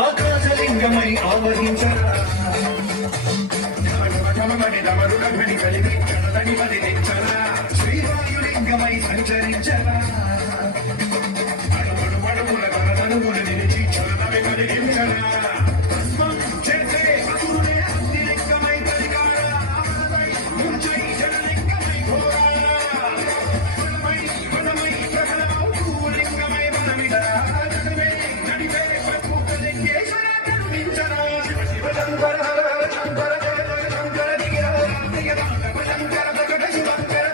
ఆకాశలింగమై ఆవరించరా ఢమరుడమని కలిగి కనదని మదిలించరా శ్రీవాయులింగమై సంచరించరా అడుగుల గణమనుగుల నిలిచి చలనమే కలిగించరా చేసే అసురులే అగ్నిలింగమై కలిగారా ముంచై జనలింగమై ఘోరారా వనమై ప్రహలమౌ లింగమై వనమిదరా జగమే నడిపే ప్రకృత లింగేశ్వర కరుణించరా శివ శివ శంకర హర హర శంకర జయ జయ శంకర దిగిర శంకర ప్రకట శివంకర